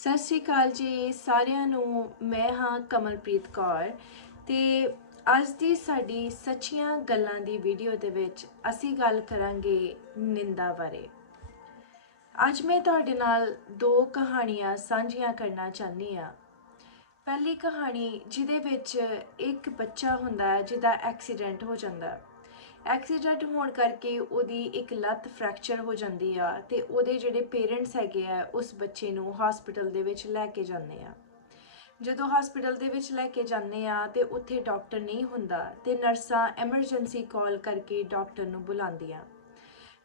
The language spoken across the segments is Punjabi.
ਸਤਿ ਸ਼੍ਰੀ ਅਕਾਲ ਜੀ ਸਾਰਿਆਂ ਨੂੰ, ਮੈਂ ਹਾਂ ਕਮਲਪ੍ਰੀਤ ਕੌਰ ਤੇ ਅੱਜ ਦੀ ਸਾਡੀ ਸੱਚੀਆਂ ਗੱਲਾਂ ਦੀ ਵੀਡੀਓ ਦੇ ਵਿੱਚ ਅਸੀਂ ਗੱਲ ਕਰਾਂਗੇ ਨਿੰਦਾ ਬਾਰੇ। ਅੱਜ ਮੈਂ ਤੁਹਾਡੇ ਨਾਲ ਦੋ ਕਹਾਣੀਆਂ ਸਾਂਝੀਆਂ ਕਰਨਾ ਚਾਹੁੰਦੀ ਹਾਂ। ਪਹਿਲੀ ਕਹਾਣੀ ਜਿਹਦੇ ਵਿੱਚ ਇੱਕ ਬੱਚਾ ਹੁੰਦਾ ਹੈ ਜਿਹਦਾ ਐਕਸੀਡੈਂਟ ਹੋ ਜਾਂਦਾ। ਹੈ ਐਕਸੀਡੈਂਟ ਹੋਣ ਕਰਕੇ ਉਹਦੀ ਇੱਕ ਲੱਤ ਫ੍ਰੈਕਚਰ ਹੋ ਜਾਂਦੀ ਆ ਤੇ ਉਹਦੇ ਜਿਹੜੇ ਪੇਰੈਂਟਸ ਹੈਗੇ ਆ, ਉਸ ਬੱਚੇ ਨੂੰ ਹਸਪੀਟਲ ਦੇ ਵਿੱਚ ਲੈ ਕੇ ਜਾਂਦੇ ਆ। ਜਦੋਂ ਹਸਪੀਟਲ ਦੇ ਵਿੱਚ ਲੈ ਕੇ ਜਾਂਦੇ ਆ ਤੇ ਉੱਥੇ ਡਾਕਟਰ ਨਹੀਂ ਹੁੰਦਾ ਤੇ ਨਰਸਾਂ ਐਮਰਜੈਂਸੀ ਕਾਲ ਕਰਕੇ ਡਾਕਟਰ ਨੂੰ ਬੁਲਾਉਂਦੀਆਂ।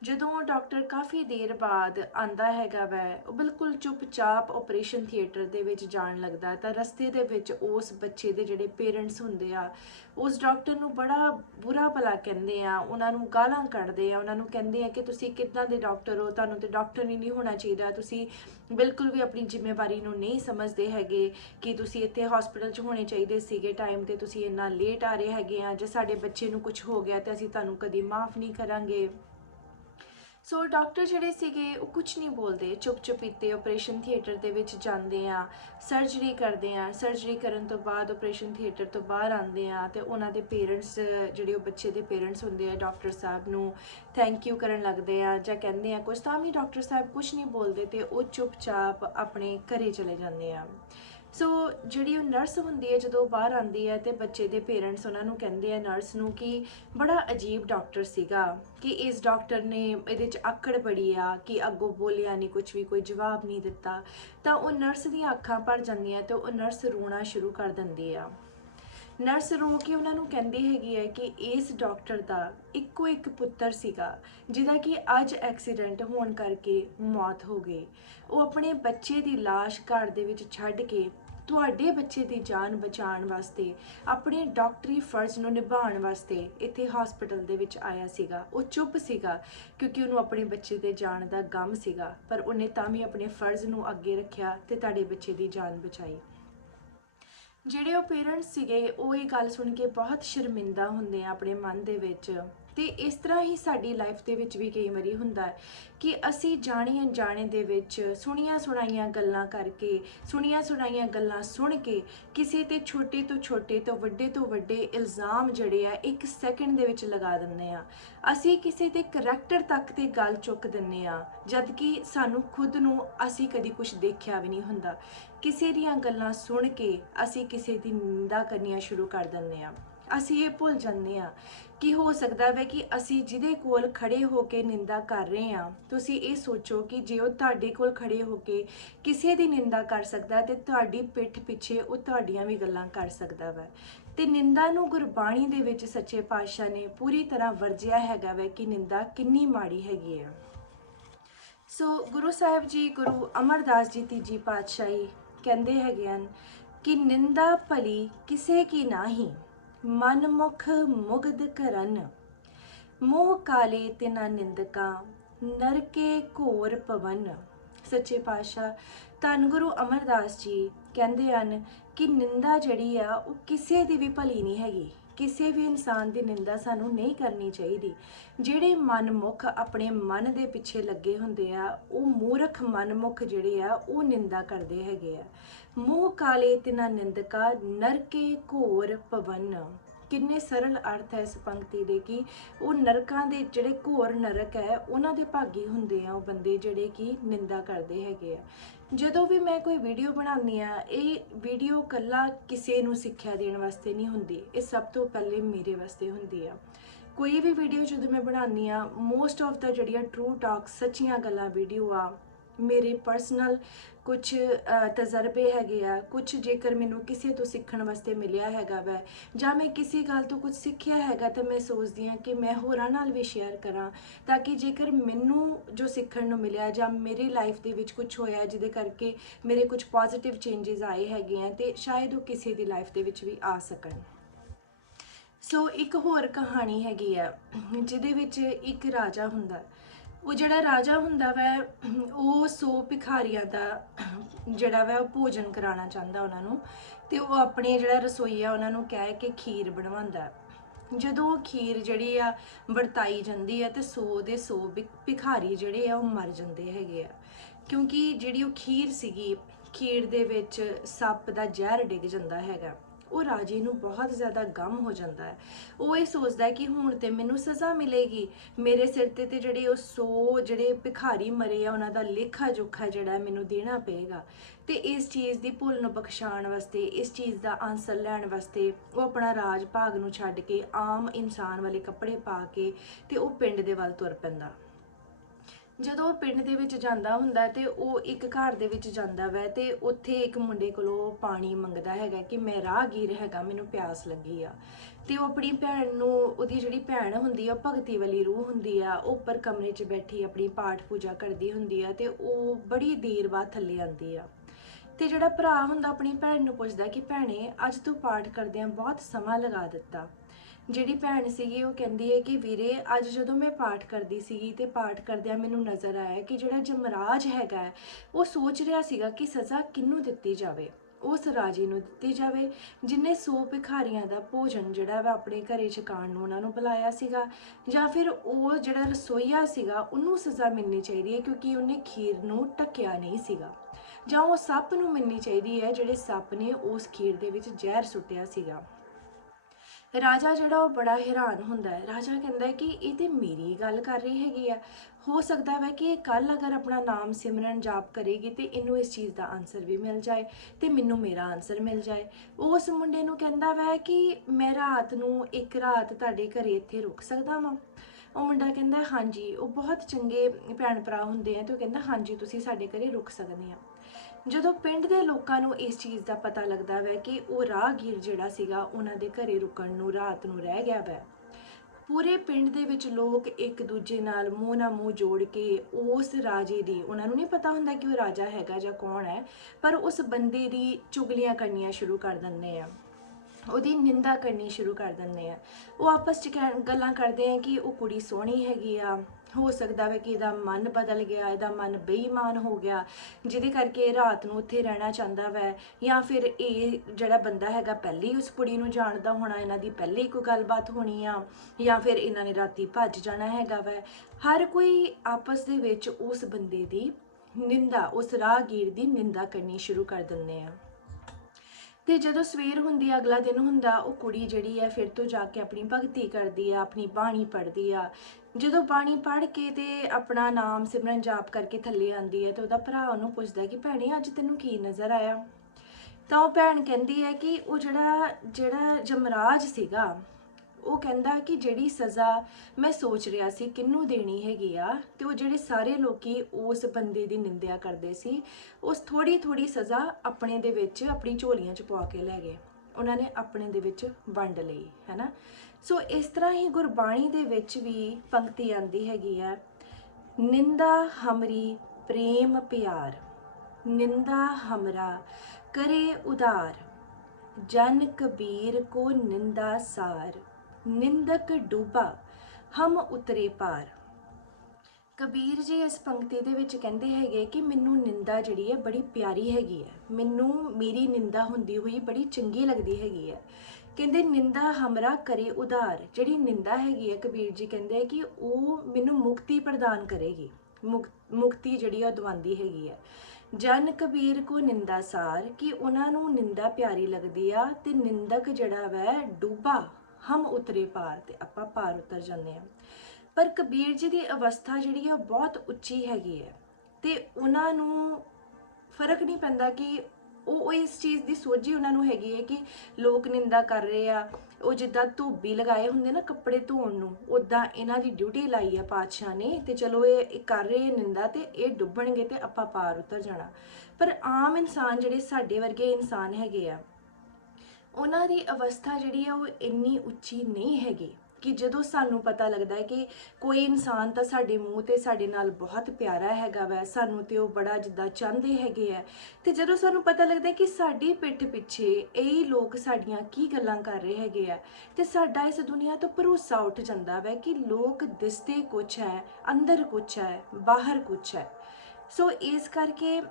ਜਦੋਂ ਡਾਕਟਰ ਕਾਫੀ ਦੇਰ ਬਾਅਦ ਆਂਦਾ ਹੈਗਾ ਵੈ, ਉਹ ਬਿਲਕੁਲ ਚੁੱਪਚਾਪ ਆਪਰੇਸ਼ਨ ਥੀਏਟਰ ਦੇ ਵਿੱਚ ਜਾਣ ਲੱਗਦਾ ਤਾਂ ਰਸਤੇ ਦੇ ਵਿੱਚ ਉਸ ਬੱਚੇ ਦੇ ਜਿਹੜੇ ਪੇਰੈਂਟਸ ਹੁੰਦੇ ਆ, ਉਸ ਡਾਕਟਰ ਨੂੰ ਬੜਾ ਬੁਰਾ ਭਲਾ ਕਹਿੰਦੇ ਆ, ਉਹਨਾਂ ਨੂੰ ਗਾਲਾਂ ਕੱਢਦੇ ਆ, ਉਹਨਾਂ ਨੂੰ ਕਹਿੰਦੇ ਆ ਕਿ ਤੁਸੀਂ ਕਿੱਦਾਂ ਦੇ ਡਾਕਟਰ ਹੋ, ਤੁਹਾਨੂੰ ਤੇ ਡਾਕਟਰ ਹੀ ਨਹੀਂ ਹੋਣਾ ਚਾਹੀਦਾ, ਤੁਸੀਂ ਬਿਲਕੁਲ ਵੀ ਆਪਣੀ ਜ਼ਿੰਮੇਵਾਰੀ ਨੂੰ ਨਹੀਂ ਸਮਝਦੇ ਹੈਗੇ ਕਿ ਤੁਸੀਂ ਇੱਥੇ ਹਸਪੀਟਲ 'ਚ ਹੋਣੇ ਚਾਹੀਦੇ ਸੀਗੇ ਟਾਈਮ ਤੇ, ਤੁਸੀਂ ਇੰਨਾ ਲੇਟ ਆ ਰਹੇ ਹੈਗੇ ਆ, ਜੇ ਸਾਡੇ ਬੱਚੇ ਨੂੰ ਕੁਝ ਹੋ ਗਿਆ ਤੇ ਅਸੀਂ ਤੁਹਾਨੂੰ ਕਦੀ ਮਾਫ ਨਹੀਂ ਕਰਾਂਗੇ। ਸੋ ਡਾਕਟਰ ਜਿਹੜੇ ਸੀਗੇ, ਉਹ ਕੁਝ ਨਹੀਂ ਬੋਲਦੇ। ਚੁੱਪ ਚੁਪੀਤੇ ਆਪਰੇਸ਼ਨ ਥੀਏਟਰ ਦੇ ਵਿੱਚ ਜਾਂਦੇ ਆ ਸਰਜਰੀ ਕਰਦੇ ਆ। ਸਰਜਰੀ ਕਰਨ ਤੋਂ ਬਾਅਦ ਆਪਰੇਸ਼ਨ ਥੀਏਟਰ ਤੋਂ ਬਾਹਰ ਆਉਂਦੇ ਆ ਤੇ ਉਹਨਾਂ ਦੇ ਪੇਰੈਂਟਸ ਜਿਹੜੇ ਉਹ ਬੱਚੇ ਦੇ ਪੇਰੈਂਟਸ ਹੁੰਦੇ ਆ ਡਾਕਟਰ ਸਾਹਿਬ ਨੂੰ ਥੈਂਕ ਯੂ ਕਰਨ ਲੱਗਦੇ ਆ ਜਾਂ ਕਹਿੰਦੇ ਆ ਕੁਝ ਤਾਂ ਵੀ ਡਾਕਟਰ ਸਾਹਿਬ ਕੁਝ ਨਹੀਂ ਬੋਲਦੇ ਤੇ ਉਹ ਚੁੱਪਚਾਪ ਆਪਣੇ ਘਰੇ ਚਲੇ ਜਾਂਦੇ ਆ। ਸੋ ਜਿਹੜੀ ਉਹ ਨਰਸ ਹੁੰਦੀ ਹੈ, ਜਦੋਂ ਬਾਹਰ ਆਉਂਦੀ ਹੈ ਤੇ ਬੱਚੇ ਦੇ ਪੇਰੈਂਟਸ ਉਹਨਾਂ ਨੂੰ ਕਹਿੰਦੇ ਆ ਨਰਸ ਨੂੰ ਕਿ ਬੜਾ ਅਜੀਬ ਡਾਕਟਰ ਸੀਗਾ ਕਿ ਇਸ ਡਾਕਟਰ ਨੇ ਇਹਦੇ ਚ ਆਕੜ ਬੜੀ ਆ, ਕਿ ਅੱਗੋਂ ਬੋਲਿਆ ਨਹੀਂ ਕੁਝ ਵੀ, ਕੋਈ ਜਵਾਬ ਨਹੀਂ ਦਿੱਤਾ। ਤਾਂ ਉਹ ਨਰਸ ਦੀਆਂ ਅੱਖਾਂ ਭਰ ਜਾਂਦੀਆਂ ਤੇ ਉਹ ਨਰਸ ਰੋਣਾ ਸ਼ੁਰੂ ਕਰ ਦਿੰਦੀ ਆ। ਨਰਸ ਰੋ ਕੇ ਉਹਨਾਂ ਨੂੰ ਕਹਿੰਦੀ ਹੈਗੀ ਹੈ ਕਿ ਇਸ ਡਾਕਟਰ ਦਾ ਇੱਕੋ ਇੱਕ ਪੁੱਤਰ ਸੀਗਾ, ਜਿਹਦਾ ਕਿ ਅੱਜ ਐਕਸੀਡੈਂਟ ਹੋਣ ਕਰਕੇ ਮੌਤ ਹੋ ਗਈ। ਉਹ ਆਪਣੇ ਬੱਚੇ ਦੀ লাশ ਘਰ ਦੇ ਵਿੱਚ ਛੱਡ ਕੇ ਤੁਹਾਡੇ ਬੱਚੇ ਦੀ ਜਾਨ ਬਚਾਉਣ ਵਾਸਤੇ, ਆਪਣੇ ਡਾਕਟਰੀ ਫਰਜ਼ ਨੂੰ ਨਿਭਾਉਣ ਵਾਸਤੇ ਇੱਥੇ ਹਸਪੀਟਲ ਦੇ ਵਿੱਚ ਆਇਆ ਸੀਗਾ। ਉਹ ਚੁੱਪ ਸੀਗਾ ਕਿਉਂਕਿ ਉਹਨੂੰ ਆਪਣੇ ਬੱਚੇ ਦੇ ਜਾਣ ਦਾ ਗਮ ਸੀਗਾ, ਪਰ ਉਹਨੇ ਤਾਂ ਵੀ ਆਪਣੇ ਫਰਜ਼ ਨੂੰ ਅੱਗੇ ਰੱਖਿਆ ਤੇ ਤੁਹਾਡੇ ਬੱਚੇ ਦੀ ਜਾਨ ਬਚਾਈ। ਜਿਹੜੇ ਉਹ ਪੇਰੈਂਟਸ ਸੀਗੇ, ਉਹ ਇਹ ਗੱਲ ਸੁਣ ਕੇ ਬਹੁਤ ਸ਼ਰਮਿੰਦਾ ਹੁੰਦੇ ਆ ਆਪਣੇ ਮਨ ਦੇ ਵਿੱਚ। ਤੇ ਇਸ ਤਰ੍ਹਾਂ ਹੀ ਸਾਡੀ ਲਾਈਫ ਦੇ ਵਿੱਚ ਵੀ ਕਈ ਵਾਰੀ ਹੁੰਦਾ ਹੈ ਕਿ ਅਸੀਂ ਜਾਣੇ ਅਣਜਾਣੇ ਦੇ ਵਿੱਚ ਸੁਣੀਆਂ ਸੁਣਾਈਆਂ ਗੱਲਾਂ ਕਰਕੇ, ਸੁਣੀਆਂ ਸੁਣਾਈਆਂ ਗੱਲਾਂ ਸੁਣ ਕੇ ਕਿਸੇ ਤੇ ਛੋਟੇ ਤੋਂ ਛੋਟੇ ਤੋਂ ਵੱਡੇ ਤੋਂ ਵੱਡੇ ਇਲਜ਼ਾਮ ਜਿਹੜੇ ਆ, ਇੱਕ ਸੈਕਿੰਡ ਦੇ ਵਿੱਚ ਲਗਾ ਦਿੰਦੇ ਆ ਅਸੀਂ ਕਿਸੇ ਦੇ ਕਰੈਕਟਰ ਤੱਕ ਤੇ ਗੱਲ ਚੁੱਕ ਦਿੰਦੇ ਆ ਜਦ ਕਿ ਸਾਨੂੰ ਖੁਦ ਨੂੰ ਅਸੀਂ ਕਦੀ ਕੁਝ ਦੇਖਿਆ ਵੀ ਨਹੀਂ ਹੁੰਦਾ। ਕਿਸੇ ਦੀਆਂ ਗੱਲਾਂ ਸੁਣ ਕੇ ਅਸੀਂ ਕਿਸੇ ਦੀ ਨਿੰਦਾ ਕਰਨੀਆਂ ਸ਼ੁਰੂ ਕਰ ਦਿੰਦੇ ਆ ਅਸੀਂ ਇਹ ਭੁੱਲ ਜਾਂਦੇ ਆ ਕਿ ਹੋ ਸਕਦਾ ਹੈ ਕਿ ਅਸੀਂ ਜਿਹਦੇ ਕੋਲ ਖੜੇ ਹੋ ਕੇ ਨਿੰਦਾ ਕਰ ਰਹੇ ਆ ਤੁਸੀਂ ਇਹ ਸੋਚੋ ਕਿ ਜੇ ਉਹ ਤੁਹਾਡੇ ਕੋਲ ਖੜੇ ਹੋ ਕੇ ਕਿਸੇ ਦੀ ਨਿੰਦਾ ਕਰ ਸਕਦਾ ਹੈ ਤੇ ਤੁਹਾਡੀ ਪਿੱਠ ਪਿੱਛੇ ਉਹ ਤੁਹਾਡੀਆਂ ਵੀ ਗੱਲਾਂ ਕਰ ਸਕਦਾ ਹੈ ਤੇ ਨਿੰਦਾ ਨੂੰ ਗੁਰਬਾਣੀ ਦੇ ਵਿੱਚ ਸੱਚੇ ਪਾਤਸ਼ਾਹ ਨੇ ਪੂਰੀ ਤਰ੍ਹਾਂ ਵਰਜਿਆ ਹੈਗਾ ਵੈ ਕਿ ਨਿੰਦਾ ਕਿੰਨੀ ਮਾੜੀ ਹੈਗੀ ਹੈ ਸੋ ਗੁਰੂ ਸਾਹਿਬ ਜੀ, ਗੁਰੂ ਅਮਰਦਾਸ ਜੀ ਤੀਜੀ ਪਾਤਸ਼ਾਹੀ ਕਹਿੰਦੇ ਹੈਗੇ ਹਨ ਕਿ ਨਿੰਦਾ ਭਲੀ ਕਿਸੇ ਕੀ ਨਾਹੀ। ਮਨ ਮੁਖ ਮੁਗਧ ਕਰਨ, ਮੋਹ ਕਾਲੇ ਤਿਨਾ ਨਿੰਦਕਾ, ਨਰਕੇ ਘੋਰ ਪਵਨ। ਸੱਚੇ ਪਾਤਸ਼ਾਹ, ਧੰਨ ਗੁਰੂ ਅਮਰਦਾਸ ਜੀ ਕਹਿੰਦੇ ਹਨ ਕਿ ਨਿੰਦਾ ਜਿਹੜੀ ਆ, ਉਹ ਕਿਸੇ ਦੀ ਵੀ ਭਲੀ ਨਹੀਂ ਹੈਗੀ। ਕਿਸੇ ਵੀ ਇਨਸਾਨ ਦੀ ਨਿੰਦਾ ਸਾਨੂੰ ਨਹੀਂ ਕਰਨੀ ਚਾਹੀਦੀ। ਜਿਹੜੇ ਮਨਮੁਖ ਆਪਣੇ ਮਨ ਦੇ ਪਿੱਛੇ ਲੱਗੇ ਹੁੰਦੇ ਆ, ਉਹ ਮੂਰਖ ਮਨਮੁਖ ਜਿਹੜੇ ਆ, ਉਹ ਨਿੰਦਾ ਕਰਦੇ ਹੈਗੇ ਆ। ਮੂੰਹ ਕਾਲੇ ਤਿਨਾ ਨਿੰਦਕਾ, ਨਰਕੇ ਘੋਰ ਪਵਨ ਕਿੰਨੇ ਸਰਲ ਅਰਥ ਹੈ ਇਸ ਪੰਕਤੀ ਦੇ ਕਿ ਉਹ ਨਰਕਾਂ ਦੇ ਜਿਹੜੇ ਘੋਰ ਨਰਕ ਹੈ, ਉਹਨਾਂ ਦੇ ਭਾਗੀ ਹੁੰਦੇ ਆ ਉਹ ਬੰਦੇ ਜਿਹੜੇ ਕਿ ਨਿੰਦਾ ਕਰਦੇ ਹੈਗੇ ਆ। ਜਦੋਂ ਵੀ ਮੈਂ ਕੋਈ ਵੀਡੀਓ ਬਣਾਉਂਦੀ ਆ ਇਹ ਵੀਡੀਓ ਕੱਲਾ ਕਿਸੇ ਨੂੰ ਸਿੱਖਿਆ ਦੇਣ ਵਾਸਤੇ ਨਹੀਂ ਹੁੰਦੀ। ਇਹ ਸਭ ਤੋਂ ਪਹਿਲੇ ਮੇਰੇ ਵਾਸਤੇ ਹੁੰਦੀ ਆ। ਕੋਈ ਵੀ ਵੀਡੀਓ ਜਦੋਂ ਮੈਂ ਬਣਾਉਂਦੀ ਆ ਮੋਸਟ ਆਫ ਦਾ ਜਿਹੜੀਆਂ ਟਰੂ ਟਾਕ ਸੱਚੀਆਂ ਗੱਲਾਂ ਵੀਡੀਓ ਆ ਮੇਰੇ ਪਰਸਨਲ ਕੁਝ ਤਜਰਬੇ ਹੈਗੇ ਆ। ਕੁਝ ਜੇਕਰ ਮੈਨੂੰ ਕਿਸੇ ਤੋਂ ਸਿੱਖਣ ਵਾਸਤੇ ਮਿਲਿਆ ਹੈਗਾ ਵੈ, ਜਾਂ ਮੈਂ ਕਿਸੇ ਗੱਲ ਤੋਂ ਕੁਝ ਸਿੱਖਿਆ ਹੈਗਾ, ਤਾਂ ਮੈਂ ਸੋਚਦੀ ਹਾਂ ਕਿ ਮੈਂ ਹੋਰਾਂ ਨਾਲ ਵੀ ਸ਼ੇਅਰ ਕਰਾਂ, ਤਾਂ ਕਿ ਜੇਕਰ ਮੈਨੂੰ ਜੋ ਸਿੱਖਣ ਨੂੰ ਮਿਲਿਆ ਜਾਂ ਮੇਰੀ ਲਾਈਫ ਦੇ ਵਿੱਚ ਕੁਝ ਹੋਇਆ, ਜਿਹਦੇ ਕਰਕੇ ਮੇਰੇ ਕੁਝ ਪੋਜ਼ਿਟਿਵ ਚੇਂਜਸ ਆਏ ਹੈਗੇ ਆ, ਤੇ ਸ਼ਾਇਦ ਉਹ ਕਿਸੇ ਦੀ ਲਾਈਫ ਦੇ ਵਿੱਚ ਵੀ ਆ ਸਕਣ। ਸੋ ਇੱਕ ਹੋਰ ਕਹਾਣੀ ਹੈਗੀ ਆ, ਜਿਹਦੇ ਵਿੱਚ ਇੱਕ ਰਾਜਾ ਹੁੰਦਾ ਉਹ ਜਿਹੜਾ ਰਾਜਾ ਹੁੰਦਾ ਵੈ, ਉਹ ਸੋ ਭਿਖਾਰੀਆਂ ਦਾ ਜਿਹੜਾ ਵੈ, ਉਹ ਭੋਜਨ ਕਰਾਉਣਾ ਚਾਹੁੰਦਾ ਉਹਨਾਂ ਨੂੰ ਤੇ ਉਹ ਆਪਣੇ ਜਿਹੜਾ ਰਸੋਈਆ ਉਹਨਾਂ ਨੂੰ ਕਹਿ ਕੇ ਖੀਰ ਬਣਵਾਉਂਦਾ। ਜਦੋਂ ਉਹ ਖੀਰ ਜਿਹੜੀ ਆ ਵਰਤਾਈ ਜਾਂਦੀ ਆ ਤੇ 100 ਦੇ 100 ਭਿ- ਭਿਖਾਰੀ ਜਿਹੜੇ ਆ ਉਹ ਮਰ ਜਾਂਦੇ ਹੈਗੇ ਆ। ਕਿਉਂਕਿ ਜਿਹੜੀ ਉਹ ਖੀਰ ਸੀਗੀ, ਖੀਰ ਦੇ ਵਿੱਚ ਸੱਪ ਦਾ ਜ਼ਹਿਰ ਡਿੱਗ ਜਾਂਦਾ ਹੈਗਾ। ਉਹ ਰਾਜੇ ਨੂੰ ਬਹੁਤ ਜ਼ਿਆਦਾ ਗਮ ਹੋ ਜਾਂਦਾ ਹੈ। ਉਹ ਇਹ ਸੋਚਦਾ ਹੈ ਕਿ ਹੁਣ ਤੇ ਮੈਨੂੰ ਸਜ਼ਾ ਮਿਲੇਗੀ। ਮੇਰੇ ਸਿਰ ਤੇ ਤੇ ਜਿਹੜੇ ਉਹ 100 ਜਿਹੜੇ ਭਿਖਾਰੀ ਮਰੇ ਆ, ਉਹਨਾਂ ਦਾ ਲੇਖਾ ਜੋਖਾ ਜਿਹੜਾ ਮੈਨੂੰ ਦੇਣਾ ਪਏਗਾ। ਤੇ ਇਸ ਚੀਜ਼ ਦੀ ਭੁੱਲ ਨੂੰ ਬਖਸ਼ਾਉਣ ਵਾਸਤੇ, ਇਸ ਚੀਜ਼ ਦਾ ਆਨਸਰ ਲੈਣ ਵਾਸਤੇ ਉਹ ਆਪਣਾ ਰਾਜ ਭਾਗ ਨੂੰ ਛੱਡ ਕੇ ਆਮ ਇਨਸਾਨ ਵਾਲੇ ਕੱਪੜੇ ਪਾ ਕੇ ਤੇ ਉਹ ਪਿੰਡ ਦੇ ਵੱਲ ਤੁਰ ਪੈਂਦਾ। ਜਦੋਂ ਉਹ ਪਿੰਡ ਦੇ ਵਿੱਚ ਜਾਂਦਾ ਹੁੰਦਾ ਹੈ ਤੇ ਉਹ ਇੱਕ ਘਰ ਦੇ ਵਿੱਚ ਜਾਂਦਾ ਵੈ ਤੇ ਉੱਥੇ ਇੱਕ ਮੁੰਡੇ ਕੋਲੋਂ ਪਾਣੀ ਮੰਗਦਾ ਹੈਗਾ ਕਿ ਮੈਂ ਰਾਹਗੀਰ ਹੈਗਾ, ਮੈਨੂੰ ਪਿਆਸ ਲੱਗੀ ਆ। ਤੇ ਉਹ ਆਪਣੀ ਭੈਣ ਨੂੰ, ਉਹਦੀ ਜਿਹੜੀ ਭੈਣ ਹੁੰਦੀ ਆ, ਉਹ ਭਗਤੀ ਵਾਲੀ ਰੂਹ ਹੁੰਦੀ ਆ, ਉਹ ਉੱਪਰ ਕਮਰੇ 'ਚ ਬੈਠੀ ਆਪਣੀ ਪਾਠ ਪੂਜਾ ਕਰਦੀ ਹੁੰਦੀ ਆ ਤੇ ਉਹ ਬੜੀ ਦੇਰ ਬਾਅਦ ਥੱਲੇ ਆਉਂਦੀ ਆ। ਤੇ ਜਿਹੜਾ ਭਰਾ ਹੁੰਦਾ, ਆਪਣੀ ਭੈਣ ਨੂੰ ਪੁੱਛਦਾ ਕਿ ਭੈਣੇ, ਅੱਜ ਤੂੰ ਪਾਠ ਕਰਦਿਆਂ ਬਹੁਤ ਸਮਾਂ ਲਗਾ ਦਿੱਤਾ। ਜਿਹੜੀ ਭੈਣ ਸੀਗੀ ਉਹ ਕਹਿੰਦੀ ਹੈ ਕਿ ਵੀਰੇ ਅੱਜ ਜਦੋਂ ਮੈਂ ਪਾਠ ਕਰਦੀ ਸੀਗੀ ਤੇ ਪਾਠ ਕਰਦਿਆਂ ਮੈਨੂੰ ਨਜ਼ਰ ਆਇਆ ਕਿ ਜਿਹੜਾ ਜਮਰਾਜ ਹੈਗਾ ਹੈ, ਉਹ ਸੋਚ ਰਿਹਾ ਸੀਗਾ ਕਿ ਸਜ਼ਾ ਕਿਹਨੂੰ ਦਿੱਤੀ ਜਾਵੇ। ਉਸ ਰਾਜੇ ਨੂੰ ਦਿੱਤੀ ਜਾਵੇ ਜਿਨੇ 100 ਭਿਖਾਰੀਆਂ ਦਾ ਭੋਜਨ ਜਿਹੜਾ ਵਾ ਆਪਣੇ ਘਰੇ ਛਕਾਉਣ ਨੂੰ ਉਹਨਾਂ ਨੂੰ ਬੁਲਾਇਆ ਸੀਗਾ ਜਾਂ ਫਿਰ ਉਹ ਜਿਹੜਾ ਰਸੋਈਆ ਸੀਗਾ ਉਹਨੂੰ ਸਜ਼ਾ ਮਿਲਣੀ ਚਾਹੀਦੀ ਹੈ ਕਿਉਂਕਿ ਉਹਨੇ ਖੀਰ ਨੂੰ ਟੱਕਿਆ ਨਹੀਂ ਸੀਗਾ। ਜਾਂ ਉਹ ਸੱਪ ਨੂੰ ਮਿਲਣੀ ਚਾਹੀਦੀ ਹੈ ਜਿਹੜੇ ਸੱਪ ਨੇ ਉਸ ਖੀਰ ਦੇ ਵਿੱਚ ਜ਼ਹਿਰ ਸੁੱਟਿਆ ਸੀਗਾ। ਰਾਜਾ ਜਿਹੜਾ ਉਹ ਬੜਾ ਹੈਰਾਨ ਹੁੰਦਾ ਹੈ। ਰਾਜਾ ਕਹਿੰਦਾ ਹੈ ਕਿ ਇਹ ਤੇ ਮੇਰੀ ਗੱਲ ਕਰ ਰਹੀ ਹੈਗੀ ਆ। ਹੋ ਸਕਦਾ ਹੈ ਕਿ ਇਹ ਕੱਲ ਅਗਰ ਆਪਣਾ ਨਾਮ ਸਿਮਰਨ ਜਾਪ ਕਰੇਗੀ ਤੇ ਇਹਨੂੰ ਇਸ ਚੀਜ਼ ਦਾ ਆਨਸਰ ਵੀ ਮਿਲ ਜਾਏ ਤੇ ਮੈਨੂੰ ਮੇਰਾ ਆਨਸਰ ਮਿਲ ਜਾਏ। ਉਸ ਮੁੰਡੇ ਨੂੰ ਕਹਿੰਦਾ ਵੈ ਕਿ ਮੈਂ ਰਾਤ ਨੂੰ ਇੱਕ ਰਾਤ ਤੁਹਾਡੇ ਘਰੇ ਇੱਥੇ ਰੁਕ ਸਕਦਾ ਵਾਂ। ਉਹ ਮੁੰਡਾ ਕਹਿੰਦਾ, ਹਾਂਜੀ, ਉਹ ਬਹੁਤ ਚੰਗੇ ਭੈਣ ਭਰਾ ਹੁੰਦੇ ਆ ਤੇ ਉਹ ਕਹਿੰਦਾ, ਹਾਂਜੀ, ਤੁਸੀਂ ਸਾਡੇ ਘਰੇ ਰੁਕ ਸਕਦੇ ਆ। ਜਦੋਂ ਪਿੰਡ ਦੇ ਲੋਕਾਂ ਨੂੰ ਇਸ ਚੀਜ਼ ਦਾ ਪਤਾ ਲੱਗਦਾ ਵੈ ਕਿ ਉਹ ਰਾਹਗੀਰ ਜਿਹੜਾ ਸੀਗਾ, ਉਹਨਾਂ ਦੇ ਘਰੇ ਰੁਕਣ ਨੂੰ, ਰਾਤ ਨੂੰ ਰਹਿ ਗਿਆ ਵੈ। ਪੂਰੇ ਪਿੰਡ ਦੇ ਵਿੱਚ ਲੋਕ ਇੱਕ ਦੂਜੇ ਨਾਲ ਮੂੰਹ ਨਾਲ ਮੂੰਹ ਜੋੜ ਕੇ ਉਸ ਰਾਜੇ ਦੀ, ਉਹਨਾਂ ਨੂੰ ਨਹੀਂ ਪਤਾ ਹੁੰਦਾ ਕਿ ਉਹ ਰਾਜਾ ਹੈਗਾ ਜਾਂ ਕੌਣ ਹੈ, ਪਰ ਉਸ ਬੰਦੇ ਦੀ ਚੁਗਲੀਆਂ ਕਰਨੀਆਂ ਸ਼ੁਰੂ ਕਰ ਦਿੰਦੇ ਆ। ਉਹਦੀ ਨਿੰਦਾ ਕਰਨੀ ਸ਼ੁਰੂ ਕਰ ਦਿੰਦੇ ਆ। ਉਹ ਆਪਸ ਚ ਕਹਿ- ਗੱਲਾਂ ਕਰਦੇ ਆ ਕਿ ਉਹ ਕੁੜੀ ਸੋਹਣੀ ਹੈਗੀ ਆ। ਹੋ ਸਕਦਾ ਹੈ ਕਿ ਇਹਦਾ ਮਨ ਬਦਲ ਗਿਆ, ਇਹਦਾ ਮਨ ਬੇਈਮਾਨ ਹੋ ਗਿਆ, ਜਿਹਦੇ ਕਰਕੇ ਇਹ ਰਾਤ ਨੂੰ ਉੱਥੇ ਰਹਿਣਾ ਚਾਹੁੰਦਾ ਵੈ। ਜਾਂ ਫਿਰ ਇਹ ਜਿਹੜਾ ਬੰਦਾ ਹੈਗਾ, ਪਹਿਲੇ ਹੀ ਉਸ ਕੁੜੀ ਨੂੰ ਜਾਣਦਾ ਹੋਣਾ, ਇਹਨਾਂ ਦੀ ਪਹਿਲੇ ਹੀ ਕੋਈ ਗੱਲਬਾਤ ਹੋਣੀ ਆ, ਜਾਂ ਫਿਰ ਇਹਨਾਂ ਨੇ ਰਾਤੀ ਭੱਜ ਜਾਣਾ ਹੈਗਾ ਵੈ। ਹਰ ਕੋਈ ਆਪਸ ਦੇ ਵਿੱਚ ਉਸ ਬੰਦੇ ਦੀ ਨਿੰਦਾ, ਉਸ ਰਾਹਗੀਰ ਦੀ ਨਿੰਦਾ ਕਰਨੀ ਸ਼ੁਰੂ ਕਰ ਦਿੰਦੇ ਆ। ਤੇ ਜਦੋਂ ਸਵੇਰ ਹੁੰਦੀ ਆ, ਅਗਲਾ ਦਿਨ ਹੁੰਦਾ, ਉਹ ਕੁੜੀ ਜਿਹੜੀ ਹੈ ਫਿਰ ਤੋਂ ਜਾ ਕੇ ਆਪਣੀ ਭਗਤੀ ਕਰਦੀ ਆ, ਆਪਣੀ ਬਾਣੀ ਪੜ੍ਹਦੀ ਆ। ਜਦੋਂ ਬਾਣੀ ਪੜ੍ਹ ਕੇ ਤੇ ਆਪਣਾ ਨਾਮ ਸਿਮਰਨ ਜਾਪ ਕਰਕੇ ਥੱਲੇ ਆਂਦੀ ਹੈ ਤੇ ਉਹਦਾ ਭਰਾ ਉਹਨੂੰ ਪੁੱਛਦਾ ਕਿ, ਭੈਣੇ, ਅੱਜ ਤੈਨੂੰ ਕੀ ਨਜ਼ਰ ਆਇਆ? ਤਾਂ ਉਹ ਭੈਣ ਕਹਿੰਦੀ ਹੈ ਕਿ ਉਹ ਜਿਹੜਾ ਜਿਹੜਾ ਜਮਰਾਜ ਸੀਗਾ ਉਹ ਕਹਿੰਦਾ ਕਿ ਜਿਹੜੀ ਸਜ਼ਾ ਮੈਂ ਸੋਚ ਰਿਹਾ ਸੀ ਕਿੰਨੂੰ ਦੇਣੀ ਹੈਗੀ ਆ, ਤੇ ਉਹ ਜਿਹੜੇ ਸਾਰੇ ਲੋਕੀ ਉਸ ਬੰਦੇ ਦੀ ਨਿੰਦਿਆ ਕਰਦੇ ਸੀ, ਉਸ ਥੋੜੀ ਥੋੜੀ ਸਜ਼ਾ ਆਪਣੇ ਦੇ ਵਿੱਚ ਆਪਣੀ ਝੋਲੀਆਂ 'ਚ ਪਵਾ ਕੇ ਲੈ ਗਏ। ਉਹਨਾਂ ਨੇ ਆਪਣੇ ਦੇ ਵਿੱਚ ਵੰਡ ਲਈ, ਹੈਨਾ? ਸੋ ਇਸ ਤਰ੍ਹਾਂ ਹੀ ਗੁਰਬਾਣੀ ਦੇ ਵਿੱਚ ਵੀ ਪੰਕਤੀ ਆਂਦੀ ਹੈਗੀ ਆ, ਨਿੰਦਾ ਹਮਰੀ ਪ੍ਰੇਮ ਪਿਆਰ, ਨਿੰਦਾ ਹਮਰਾ ਕਰੇ ਉਦਾਰ, ਜਨ ਕਬੀਰ ਕੋ ਨਿੰਦਾ ਸਾਰ ਨਿੰਦਕ ਡੂਬਾ, ਹਮ ਉਤਰੇ ਪਾਰ। ਕਬੀਰ ਜੀ, ਇਸ ਪੰਕਤੀ ਦੇ ਵਿੱਚ ਕਹਿੰਦੇ ਹੈਗੇ ਕਿ ਮੈਨੂੰ ਨਿੰਦਾ ਜਿਹੜੀ ਹੈ ਬੜੀ ਪਿਆਰੀ ਹੈਗੀ ਹੈ। ਮੈਨੂੰ ਮੇਰੀ ਨਿੰਦਾ ਹੁੰਦੀ ਹੋਈ ਬੜੀ ਚੰਗੀ ਲੱਗਦੀ ਹੈਗੀ ਹੈ। ਕਹਿੰਦੇ, ਨਿੰਦਾ ਹਮਰਾ ਕਰੇ ਉਧਾਰ। ਜਿਹੜੀ ਨਿੰਦਾ ਹੈਗੀ ਹੈ, ਕਬੀਰ ਜੀ ਕਹਿੰਦੇ ਕਿ ਉਹ ਮੈਨੂੰ ਮੁਕਤੀ ਪ੍ਰਦਾਨ ਕਰੇਗੀ। ਮੁਕ- ਮੁਕਤੀ ਜਿਹੜੀ ਆ, ਉਹ ਦਵਾਉਂਦੀ ਹੈਗੀ ਹੈ। ਜਨ ਕਬੀਰ ਕੋ ਨਿੰਦਾ ਸਾਰ, ਕਿ ਉਹਨਾਂ ਨੂੰ ਨਿੰਦਾ ਪਿਆਰੀ ਲੱਗਦੀ ਆ ਤੇ ਨਿੰਦਕ ਜਿਹੜਾ ਵੈ, ਡੂਬਾ। ਹਮ ਉਤਰੇ ਪਾਰ ਤੇ ਆਪਾਂ ਪਾਰ ਉਤਰ ਜਾਂਦੇ ਆ ਪਰ ਕਬੀਰ ਜੀ ਦੀ ਅਵਸਥਾ ਜਿਹੜੀ ਆ ਉਹ ਬਹੁਤ ਉੱਚੀ ਹੈਗੀ ਹੈ ਤੇ ਉਹਨਾਂ ਨੂੰ ਫ਼ਰਕ ਨਹੀਂ ਪੈਂਦਾ ਕਿ ਉਹ ਇਸ ਚੀਜ਼ ਦੀ ਸੋਝੀ ਉਹਨਾਂ ਨੂੰ ਹੈਗੀ ਹੈ ਕਿ ਲੋਕ ਨਿੰਦਾ ਕਰ ਰਹੇ ਆ, ਉਹ ਜਿੱਦਾਂ ਧੋਬੀ ਲਗਾਏ ਹੁੰਦੇ ਨਾ ਕੱਪੜੇ ਧੋਣ ਨੂੰ ਉਦਾਂ ਇਹਨਾਂ ਦੀ ਡਿਊਟੀ ਲਾਈ ਆ ਪਾਤਸ਼ਾਹ ਨੇ ਤੇ ਚਲੋ ਇਹ ਇਹ ਕਰ ਰਹੇ ਨਿੰਦਾ ਤੇ ਇਹ ਡੁੱਬਣਗੇ ਤੇ ਆਪਾਂ ਪਾਰ ਉਤਰ ਜਾਣਾ। ਪਰ ਆਮ ਇਨਸਾਨ ਜਿਹੜੇ ਸਾਡੇ ਵਰਗੇ ਇਨਸਾਨ ਹੈਗੇ ਆ ਉਹਨਾਂ ਦੀ ਅਵਸਥਾ ਜਿਹੜੀ ਆ ਉਹ ਇੰਨੀ ਉੱਚੀ ਨਹੀਂ ਹੈਗੀ ਕਿ ਜਦੋਂ ਸਾਨੂੰ ਪਤਾ ਲੱਗਦਾ ਹੈ ਕਿ ਕੋਈ ਇਨਸਾਨ ਤਾਂ ਸਾਡੇ ਮੂੰਹ ਤੇ ਸਾਡੇ ਨਾਲ ਬਹੁਤ ਪਿਆਰਾ ਹੈਗਾ ਵੈ, ਸਾਨੂੰ ਤੇ ਉਹ ਬੜਾ ਜਿੱਦਾਂ ਚਾਹੁੰਦੇ ਹੈਗੇ ਆ। ਤੇ ਜਦੋਂ ਸਾਨੂੰ ਪਤਾ ਲੱਗਦਾ ਕਿ ਸਾਡੀ ਪਿੱਠ ਪਿੱਛੇ ਇਹ ਲੋਕ ਸਾਡੀਆਂ ਕੀ ਗੱਲਾਂ ਕਰ ਰਹੇ ਹੈਗੇ ਆ, ਤੇ ਸਾਡਾ ਇਸ ਦੁਨੀਆ ਤੋਂ ਭਰੋਸਾ ਉੱਠ ਜਾਂਦਾ ਵੈ ਕਿ ਲੋਕ ਦਿਸਦੇ ਕੁਛ ਹੈ, ਅੰਦਰ ਕੁਛ ਹੈ, ਬਾਹਰ ਕੁਛ ਹੈ। ਸੋ ਇਸ ਕਰਕੇ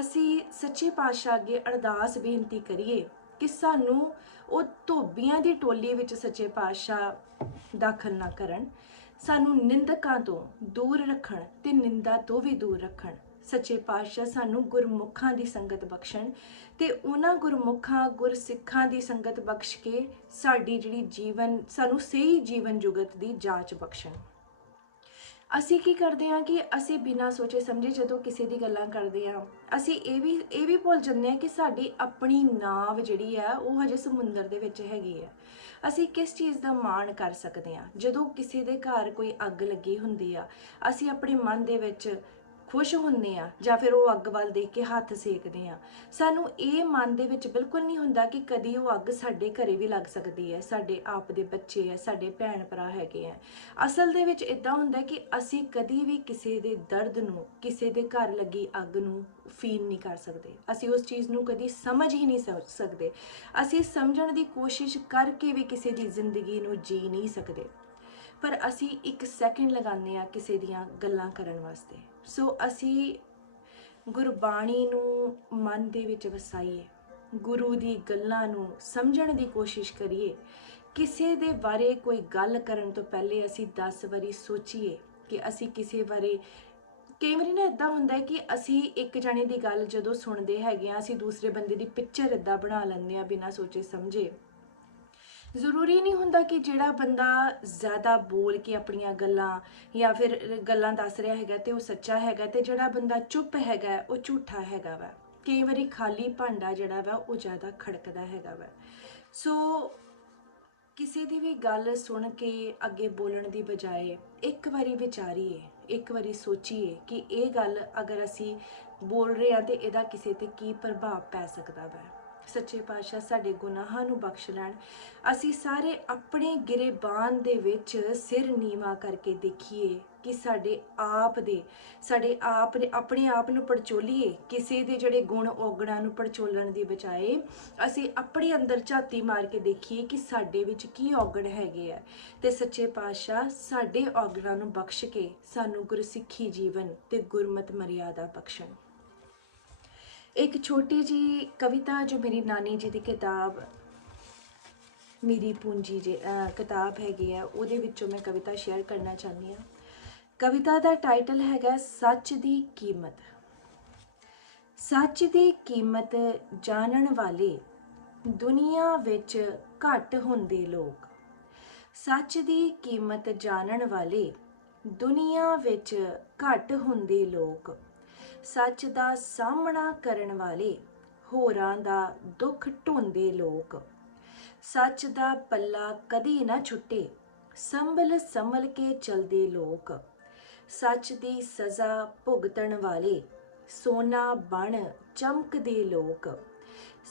ਅਸੀਂ ਸੱਚੇ ਪਾਤਸ਼ਾਹ ਅੱਗੇ ਅਰਦਾਸ ਬੇਨਤੀ ਕਰੀਏ ਕਿ ਸਾਨੂੰ ਉਹ ਧੋਬੀਆਂ ਦੀ ਟੋਲੀ ਵਿੱਚ ਸੱਚੇ ਪਾਤਸ਼ਾਹ ਦਾਖਲ ਨਾ ਕਰਨ। ਸਾਨੂੰ ਨਿੰਦਕਾਂ ਤੋਂ ਦੂਰ ਰੱਖਣ ਤੇ ਨਿੰਦਾ ਤੋਂ ਵੀ ਦੂਰ ਰੱਖਣ। ਸੱਚੇ ਪਾਤਸ਼ਾਹ ਸਾਨੂੰ ਗੁਰਮੁਖਾਂ ਦੀ ਸੰਗਤ ਬਖਸ਼ਣ ਤੇ ਉਹਨਾਂ ਗੁਰਮੁਖਾਂ, ਗੁਰਸਿੱਖਾਂ ਦੀ ਸੰਗਤ ਬਖਸ਼ ਕੇ ਸਾਡੀ ਜਿਹੜੀ ਜੀਵਨ, ਸਾਨੂੰ ਸਹੀ ਜੀਵਨ ਜੁਗਤ ਦੀ ਜਾਂਚ ਬਖਸ਼ਣ। ਅਸੀਂ ਕੀ ਕਰਦੇ ਹਾਂ ਕਿ ਅਸੀਂ ਬਿਨਾਂ ਸੋਚੇ ਸਮਝੇ ਜਦੋਂ ਕਿਸੇ ਦੀ ਗੱਲਾਂ ਕਰਦੇ ਹਾਂ, ਅਸੀਂ ਇਹ ਵੀ ਇਹ ਵੀ ਭੁੱਲ ਜਾਂਦੇ ਹਾਂ ਕਿ ਸਾਡੀ ਆਪਣੀ ਨਾਵ ਜਿਹੜੀ ਹੈ ਉਹ ਹਜੇ ਸਮੁੰਦਰ ਦੇ ਵਿੱਚ ਹੈਗੀ ਹੈ। ਅਸੀਂ ਕਿਸ ਚੀਜ਼ ਦਾ ਮਾਣ ਕਰ ਸਕਦੇ ਹਾਂ? ਜਦੋਂ ਕਿਸੇ ਦੇ ਘਰ ਕੋਈ ਅੱਗ ਲੱਗੀ ਹੁੰਦੀ ਆ, ਅਸੀਂ ਆਪਣੇ ਮਨ ਦੇ ਵਿੱਚ ਖੁਸ਼ ਹੁੰਦੇ ਆ ਜਾਂ ਫਿਰ ਉਹ ਅੱਗ ਵੱਲ ਦੇਖ ਕੇ ਹੱਥ ਸੇਕਦੇ ਆ ਸਾਨੂੰ ਇਹ ਮਨ ਦੇ ਵਿੱਚ ਬਿਲਕੁਲ ਨਹੀਂ ਹੁੰਦਾ ਕਿ ਕਦੀ ਉਹ ਅੱਗ ਸਾਡੇ ਘਰੇ ਵੀ ਲੱਗ ਸਕਦੀ ਹੈ, ਸਾਡੇ ਆਪ ਦੇ ਬੱਚੇ ਆ ਸਾਡੇ ਭੈਣ ਭਰਾ ਹੈਗੇ ਆ ਅਸਲ ਦੇ ਵਿੱਚ ਇਦਾਂ ਹੁੰਦਾ ਕਿ ਅਸੀਂ ਕਦੀ ਵੀ ਕਿਸੇ ਦੇ ਦਰਦ ਨੂੰ, ਕਿਸੇ ਦੇ ਘਰ ਲੱਗੀ ਅੱਗ ਨੂੰ ਫੀਲ ਨਹੀਂ ਕਰ ਸਕਦੇ। ਅਸੀਂ ਉਸ ਚੀਜ਼ ਨੂੰ ਕਦੀ ਸਮਝ ਹੀ ਨਹੀਂ ਸਕ- ਸਕਦੇ। ਅਸੀਂ ਸਮਝਣ ਦੀ ਕੋਸ਼ਿਸ਼ ਕਰਕੇ ਵੀ ਕਿਸੇ ਦੀ ਜ਼ਿੰਦਗੀ ਨੂੰ ਜੀ ਨਹੀਂ ਸਕਦੇ। ਪਰ ਅਸੀਂ ਇੱਕ ਸੈਕਿੰਡ ਲਗਾਉਂਦੇ ਆ ਕਿਸੇ ਦੀਆਂ ਗੱਲਾਂ ਕਰਨ ਵਾਸਤੇ। ਸੋ ਅਸੀਂ ਗੁਰਬਾਣੀ ਨੂੰ ਮਨ ਦੇ ਵਿੱਚ ਵਸਾਈਏ, ਗੁਰੂ ਦੀ ਗੱਲਾਂ ਨੂੰ ਸਮਝਣ ਦੀ ਕੋਸ਼ਿਸ਼ ਕਰੀਏ, ਕਿਸੇ ਦੇ ਬਾਰੇ ਕੋਈ ਗੱਲ ਕਰਨ ਤੋਂ ਪਹਿਲੇ ਅਸੀਂ 10 ਵਾਰੀ ਸੋਚੀਏ ਕਿ ਅਸੀਂ ਕਿਸੇ ਬਾਰੇ, ਕਈ ਵਾਰੀ ਨਾ ਇਦਾਂ ਹੁੰਦਾ ਹੈ ਕਿ ਅਸੀਂ ਇੱਕ ਜਣੇ ਦੀ ਗੱਲ ਜਦੋਂ ਸੁਣਦੇ ਹੈਗੇ ਆ ਅਸੀਂ ਦੂਸਰੇ ਬੰਦੇ ਦੀ ਪਿਕਚਰ ਇਦਾਂ ਬਣਾ ਲੈਂਦੇ ਆ ਬਿਨਾਂ ਸੋਚੇ ਸਮਝੇ। ਜ਼ਰੂਰੀ ਨਹੀਂ ਹੁੰਦਾ ਕਿ ਜਿਹੜਾ ਬੰਦਾ ਜ਼ਿਆਦਾ ਬੋਲ ਕੇ ਆਪਣੀਆਂ ਗੱਲਾਂ ਜਾਂ ਫਿਰ ਗੱਲਾਂ ਦੱਸ ਰਿਹਾ ਹੈਗਾ ਤੇ ਉਹ ਸੱਚਾ ਹੈਗਾ ਤੇ ਜਿਹੜਾ ਬੰਦਾ ਚੁੱਪ ਹੈਗਾ, ਉਹ ਝੂਠਾ ਹੈਗਾ ਵਾ। ਕਈ ਵਾਰੀ ਖਾਲੀ ਭਾਂਡਾ ਜਿਹੜਾ ਵਾ, ਉਹ ਜ਼ਿਆਦਾ ਖੜਕਦਾ ਹੈਗਾ ਵਾ। ਸੋ ਕਿਸੇ ਦੀ ਵੀ ਗੱਲ ਸੁਣ ਕੇ ਅੱਗੇ ਬੋਲਣ ਦੀ ਬਜਾਏ ਇੱਕ ਵਾਰੀ ਵਿਚਾਰੀਏ, ਇੱਕ ਵਾਰੀ ਸੋਚੀਏ ਕਿ ਇਹ ਗੱਲ ਅਗਰ ਅਸੀਂ ਬੋਲ ਰਹੇ ਹਾਂ ਤੇ ਇਹਦਾ ਕਿਸੇ ਤੇ ਕੀ ਪ੍ਰਭਾਵ ਪੈ ਸਕਦਾ ਵਾ। ਸੱਚੇ ਪਾਤਸ਼ਾਹ ਸਾਡੇ ਗੁਨਾਹਾਂ ਨੂੰ ਬਖਸ਼ ਲੈਣ। ਅਸੀਂ ਸਾਰੇ ਆਪਣੇ ਗਿਰੇਬਾਨ ਦੇ ਵਿੱਚ ਸਿਰ ਨੀਵਾ ਕਰਕੇ ਦੇਖੀਏ ਕਿ ਸਾਡੇ ਆਪ ਦੇ, ਸਾਡੇ ਆਪ ਦੇ ਆਪਣੇ ਆਪ ਨੂੰ ਪਰਚੋਲੀਏ ਕਿਸੇ ਦੇ ਜਿਹੜੇ ਗੁਣ ਔਗਣਾ ਨੂੰ ਪਰਚੋਲਣ ਦੀ ਬਜਾਏ ਅਸੀਂ ਆਪਣੇ ਅੰਦਰ ਝਾਤੀ ਮਾਰ ਕੇ ਦੇਖੀਏ ਕਿ ਸਾਡੇ ਵਿੱਚ ਕੀ ਔਗਣ ਹੈਗੇ ਆ। ਤੇ ਸੱਚੇ ਪਾਤਸ਼ਾਹ ਸਾਡੇ ਔਗਣਾਂ ਨੂੰ ਬਖਸ਼ ਕੇ ਸਾਨੂੰ ਗੁਰਸਿੱਖੀ ਜੀਵਨ ਤੇ ਗੁਰਮਤ ਮਰਿਆਦਾ ਬਖਸ਼ਣ। ਇੱਕ ਛੋਟੀ ਜੀ ਕਵਿਤਾ ਜੋ ਮੇਰੀ ਨਾਨੀ ਜੀ ਦੀ ਕਿਤਾਬ, ਮੇਰੀ ਪੂੰਜੀ ਜੀ ਕਿਤਾਬ ਹੈਗੀ ਹੈ ਉਹਦੇ ਵਿੱਚੋਂ ਮੈਂ ਕਵਿਤਾ ਸ਼ੇਅਰ ਕਰਨਾ ਚਾਹੁੰਦੀ ਹਾਂ। ਕਵਿਤਾ ਦਾ ਟਾਈਟਲ ਹੈਗਾ ਸੱਚ ਦੀ ਕੀਮਤ। ਸੱਚ ਦੀ ਕੀਮਤ ਜਾਣਨ ਵਾਲੇ ਦੁਨੀਆ ਵਿੱਚ ਘੱਟ ਹੁੰਦੇ ਲੋਕ। ਸੱਚ ਦੀ ਕੀਮਤ ਜਾਣਨ ਵਾਲੇ ਦੁਨੀਆ ਵਿੱਚ ਘੱਟ ਹੁੰਦੇ ਲੋਕ। ਸੱਚ ਦਾ ਸਾਹਮਣਾ ਕਰਨ ਵਾਲੇ ਹੋਰਾਂ ਦਾ ਦੁੱਖ ਢੋਂਦੇ ਲੋਕ। ਸੱਚ ਦਾ ਪੱਲਾ ਕਦੀ ਨਾ ਛੁੱਟੇ, ਸੰਭਲ ਸੰਭਲ ਕੇ ਚਲਦੇ ਲੋਕ। ਸੱਚ ਦੀ ਸਜ਼ਾ ਭੁਗਤਣ ਵਾਲੇ ਸੋਨਾ ਬਣ ਚਮਕਦੇ ਲੋਕ।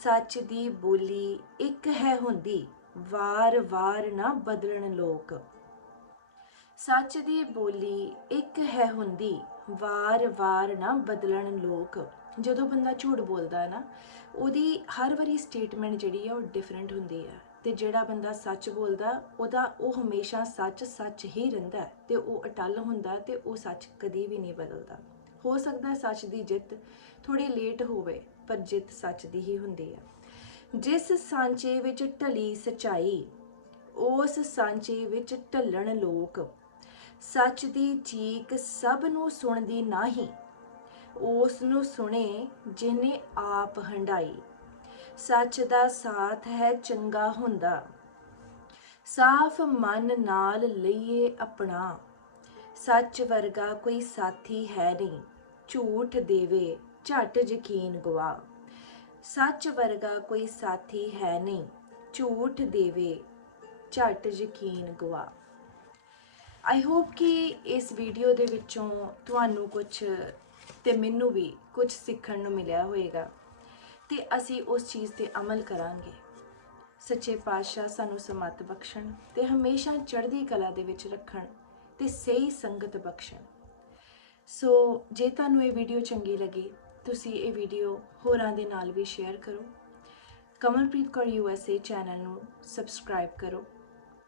ਸੱਚ ਦੀ ਬੋਲੀ ਇੱਕ ਹੈ ਹੁੰਦੀ ਵਾਰ-ਵਾਰ ਨਾ ਬਦਲਣ ਲੋਕ। ਸੱਚ ਦੀ ਬੋਲੀ ਇੱਕ ਹੈ ਹੁੰਦੀ ਵਾਰ-ਵਾਰ ਨਾ ਬਦਲਣ ਲੋਕ, ਜਦੋਂ ਬੰਦਾ ਝੂਠ ਬੋਲਦਾ ਹੈ ਨਾ, ਉਹਦੀ ਹਰ ਵਾਰੀ ਸਟੇਟਮੈਂਟ ਜਿਹੜੀ ਆ ਉਹ ਡਿਫਰੈਂਟ ਹੁੰਦੀ ਆ ਤੇ ਜਿਹੜਾ ਬੰਦਾ ਸੱਚ ਬੋਲਦਾ, ਉਹਦਾ ਉਹ ਹਮੇਸ਼ਾ ਸੱਚ ਸੱਚ ਹੀ ਰਹਿੰਦਾ ਹੈ ਤੇ ਉਹ ਅਟਲ ਹੁੰਦਾ ਤੇ ਉਹ ਸੱਚ ਕਦੀ ਵੀ ਨਹੀਂ ਬਦਲਦਾ। ਹੋ ਸਕਦਾ ਸੱਚ ਦੀ ਜਿੱਤ ਥੋੜੀ ਲੇਟ ਹੋਵੇ, ਪਰ ਜਿੱਤ ਸੱਚ ਦੀ ਹੀ ਹੁੰਦੀ ਹੈ ਜਿਸ ਸਾਂਚੇ ਵਿੱਚ ਢਲੀ ਸਚਾਈ, ਉਸ ਸਾਂਚੇ ਵਿੱਚ ਢਲਣ ਲੋਕ ਸੱਚ ਦੀ ਚੀਕ ਸਭ ਨੂੰ ਸੁਣਦੀ ਨਹੀਂ। ਉਸ ਨੂੰ ਸੁਣੇ ਜਿਨੇ ਆਪ ਹੰਡਾਈ ਸੱਚ ਦਾ ਸਾਥ ਹੈ ਚੰਗਾ ਹੁੰਦਾ। ਸਾਫ਼ ਮਨ ਨਾਲ ਲਈਏ ਆਪਣਾ। ਸੱਚ ਵਰਗਾ ਕੋਈ ਸਾਥੀ ਹੈ ਨਹੀਂ। ਝੂਠ ਦੇਵੇ, ਝਟ ਯਕੀਨ ਗਵਾ ਸੱਚ ਵਰਗਾ ਕੋਈ ਸਾਥੀ ਹੈ ਨਹੀਂ। ਝੂਠ ਦੇਵੇ, ਝਟ ਯਕੀਨ ਗਵਾ ਆਈ ਹੋਪ ਕਿ ਇਸ ਵੀਡੀਓ ਦੇ ਵਿੱਚੋਂ ਤੁਹਾਨੂੰ ਕੁਝ ਤੇ ਮੈਨੂੰ ਵੀ ਕੁਝ ਸਿੱਖਣ ਨੂੰ ਮਿਲਿਆ ਹੋਵੇਗਾ ਤੇ ਅਸੀਂ ਉਸ ਚੀਜ਼ ਤੇ ਅਮਲ ਕਰਾਂਗੇ। ਸੱਚੇ ਪਾਤਸ਼ਾਹ ਸਾਨੂੰ ਸਮਤ ਬਖਸ਼ਣ ਤੇ ਹਮੇਸ਼ਾ ਚੜ੍ਹਦੀ ਕਲਾ ਦੇ ਵਿੱਚ ਰੱਖਣ ਤੇ ਸਹੀ ਸੰਗਤ ਬਖਸ਼ਣ। ਸੋ ਜੇ ਤੁਹਾਨੂੰ ਇਹ ਵੀਡੀਓ ਚੰਗੀ ਲੱਗੀ, ਤੁਸੀਂ ਇਹ ਵੀਡੀਓ ਹੋਰਾਂ ਦੇ ਨਾਲ ਵੀ ਸ਼ੇਅਰ ਕਰੋ। ਕਮਲਪ੍ਰੀਤ ਕੌਰ ਯੂਐਸਏ ਚੈਨਲ ਨੂੰ ਸਬਸਕ੍ਰਾਈਬ ਕਰੋ।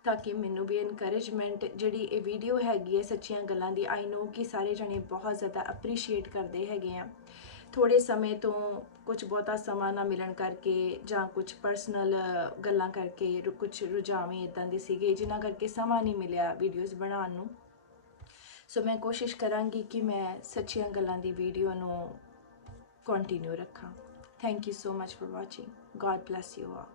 ਤਾਂ ਕਿ ਮੈਨੂੰ ਵੀ ਇਨਕਰੇਜਮੈਂਟ ਜਿਹੜੀ ਇਹ ਵੀਡੀਓ ਹੈਗੀ ਹੈ ਸੱਚੀਆਂ ਗੱਲਾਂ ਦੀ ਆਈ ਨੋ ਕਿ ਸਾਰੇ ਜਣੇ ਬਹੁਤ ਜ਼ਿਆਦਾ ਅਪਰੀਸ਼ੀਏਟ ਕਰਦੇ ਹੈਗੇ ਆ। ਥੋੜੇ ਸਮੇਂ ਤੋਂ ਕੁਝ ਬਹੁਤਾ ਸਮਾਂ ਨਾ ਮਿਲਣ ਕਰਕੇ ਜਾਂ ਕੁਝ ਪਰਸਨਲ ਗੱਲਾਂ ਕਰਕੇ ਕੁਝ ਰੁਝਾਵੇਂ ਇਦਾਂ ਦੇ ਸੀਗੇ, ਜਿਨ੍ਹਾਂ ਕਰਕੇ ਸਮਾਂ ਨਹੀਂ ਮਿਲਿਆ ਵੀਡੀਓਜ਼ ਬਣਾਉਣ ਨੂੰ। ਸੋ ਮੈਂ ਕੋਸ਼ਿਸ਼ ਕਰਾਂਗੀ ਕਿ ਮੈਂ ਸੱਚੀਆਂ ਗੱਲਾਂ ਦੀ ਵੀਡੀਓ ਨੂੰ ਕੰਟੀਨਿਊ ਰੱਖਾਂ। Thank you so much for watching God bless you all